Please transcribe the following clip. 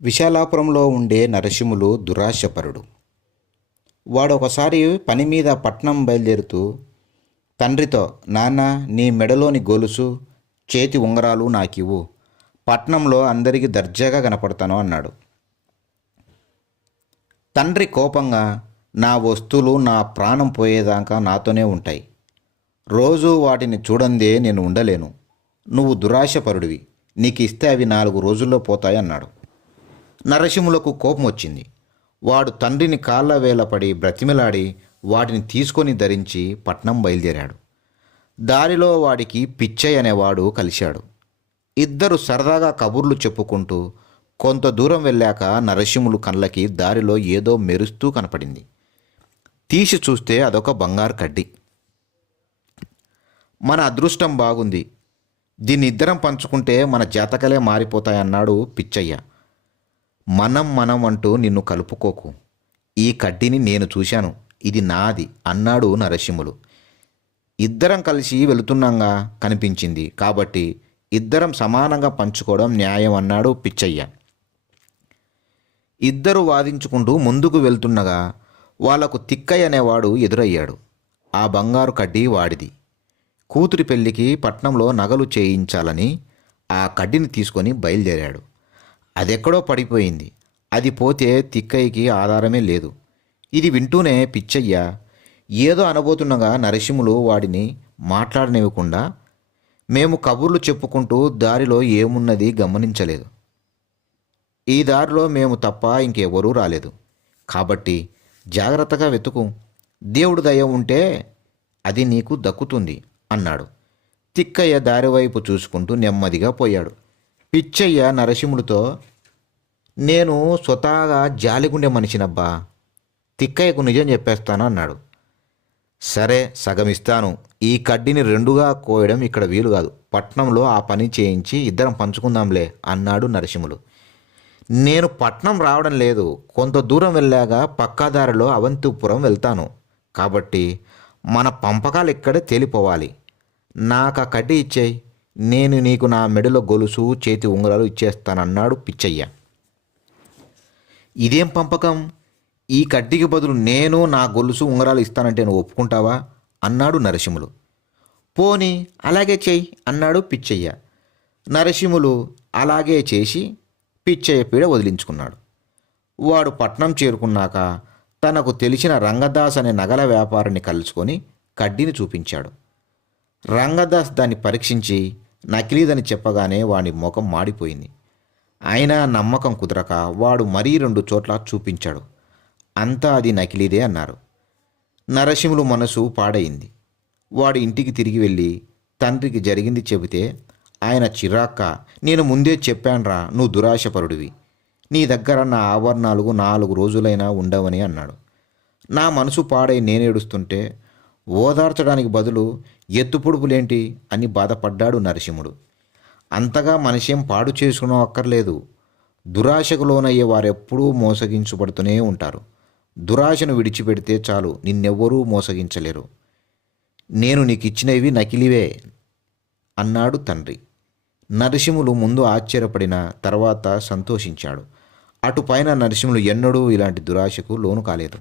విశాలాపురంలో ఉండే నరసింహులు దురాశపరుడు. వాడొకసారి పని మీద పట్నం బయలుదేరుతూ తండ్రితో, నాన్న, నీ మెడలోని గొలుసు, చేతి ఉంగరాలు నాకివ్వు, పట్నంలో అందరికీ దర్జాగా కనపడతాను అన్నాడు. తండ్రి కోపంగా, నా వస్తువులు నా ప్రాణం పోయేదాకా నాతోనే ఉంటాయి, రోజూ వాటిని చూడందే నేను ఉండలేను, నువ్వు దురాశపరుడివి, నీకు ఇస్తే అవి 4 రోజుల్లో పోతాయి అన్నాడు. నరసింహులకు కోపం వచ్చింది. వాడు తండ్రిని కాళ్ళ వేలపడి బ్రతిమిలాడి వాటిని తీసుకొని ధరించి పట్నం బయలుదేరాడు. దారిలో వాడికి పిచ్చయ్య అనేవాడు కలిశాడు. ఇద్దరు సరదాగా కబుర్లు చెప్పుకుంటూ కొంత దూరం వెళ్ళాక నరసింహులు కళ్ళకి దారిలో ఏదో మెరుస్తూ కనపడింది. తీసి చూస్తే అదొక బంగారు కడ్డి. మన అదృష్టం బాగుంది, దీన్ని ఇద్దరం పంచుకుంటే మన జాతకాలే మారిపోతాయన్నాడు పిచ్చయ్య. మనం అంటూ నిన్ను కలుపుకోకు, ఈ కడ్డీని నేను చూశాను, ఇది నాది అన్నాడు నరసింహులు. ఇద్దరం కలిసి వెళుతున్నాగా కనిపించింది కాబట్టి ఇద్దరం సమానంగా పంచుకోవడం న్యాయం అన్నాడు పిచ్చయ్య. ఇద్దరు వాదించుకుంటూ ముందుకు వెళ్తుండగా వాళ్లకు తిక్కయ్య అనేవాడు ఎదురయ్యాడు. ఆ బంగారు కడ్డీ వాడిది. కూతురి పెళ్లికి పట్నంలో నగలు చేయించాలని ఆ కడ్డీని తీసుకొని బయలుదేరాడు. అదెక్కడో పడిపోయింది. అది పోతే తిక్కయ్యకి ఆధారమే లేదు. ఇది వింటూనే పిచ్చయ్య ఏదో అనబోతుండగా నరసింహులు వాడిని మాట్లాడనివ్వకుండా, మేము కబుర్లు చెప్పుకుంటూ దారిలో ఏమున్నది గమనించలేదు, ఈ దారిలో మేము తప్ప ఇంకెవరూ రాలేదు, కాబట్టి జాగ్రత్తగా వెతుకు, దేవుడు దయ ఉంటే అది నీకు దక్కుతుంది అన్నాడు. తిక్కయ్య దారివైపు చూసుకుంటూ నెమ్మదిగా పోయాడు. పిచ్చయ్య నరసింహుడితో, నేను స్వతహాగా జాలిగుండే మనిషినబ్బా, తిక్కయ్యకు నిజం చెప్పేస్తాను అన్నాడు. సరే, సగం ఇస్తాను, ఈ కడ్డీని 2గా కోయడం ఇక్కడ వీలు కాదు, పట్నంలో ఆ పని చేయించి ఇద్దరం పంచుకుందాంలే అన్నాడు నరసింహులు. నేను పట్నం రావడం లేదు, కొంత దూరం వెళ్ళాక పక్కదారిలో అవంతిపురం వెళ్తాను, కాబట్టి మన పంపకాలు ఇక్కడే తేలిపోవాలి, నాకు ఆ కడ్డీ ఇచ్చేయి, నేను నీకు నా మెడలో గొలుసు, చేతి ఉంగరాలు ఇచ్చేస్తానన్నాడు పిచ్చయ్య. ఇదేం పంపకం, ఈ కడ్డీకి బదులు నేను నా గొలుసు ఉంగరాలు ఇస్తానంటే నువ్వు ఒప్పుకుంటావా అన్నాడు నరసింహులు. పోనీ అలాగే చెయ్యి అన్నాడు పిచ్చయ్య. నరసింహులు అలాగే చేసి పిచ్చయ్య పీడ వదిలించుకున్నాడు. వాడు పట్నం చేరుకున్నాక తనకు తెలిసిన రంగదాస్ అనే నగల వ్యాపారిని కలుసుకొని కడ్డీని చూపించాడు. రంగదాస్ దాన్ని పరీక్షించి నకిలీదని చెప్పగానే వాడి ముఖం మాడిపోయింది. అయినా నమ్మకం కుదరక వాడు మరీ 2 చోట్ల చూపించాడు. అంతా అది నకిలీదే అన్నారు. నరసింహులు మనసు పాడైంది. వాడు ఇంటికి తిరిగి వెళ్ళి తండ్రికి జరిగింది చెబితే ఆయన చిరాక్క, నేను ముందే చెప్పానురా, నువ్వు దురాశపరుడివి, నీ దగ్గర నా ఆభరణాలు 4 రోజులైనా ఉండవని అన్నాడు. నా మనసు పాడై నేనేడుస్తుంటే ఓదార్చడానికి బదులు ఎత్తుపొడుపులేంటి అని బాధపడ్డాడు నరసింహుడు. అంతగా మనిషేం పాడు చేసుకునో అక్కర్లేదు, దురాశకు లోనయ్యే వారెప్పుడూ మోసగించబడుతూనే ఉంటారు, దురాశను విడిచిపెడితే చాలు, నిన్నెవ్వరూ మోసగించలేరు, నేను నీకు ఇచ్చినవి నకిలీవే అన్నాడు తండ్రి. నరసింహులు ముందు ఆశ్చర్యపడిన తర్వాత సంతోషించాడు. అటుపైన నరసింహులు ఎన్నడూ ఇలాంటి దురాశకు లోను కాలేదు.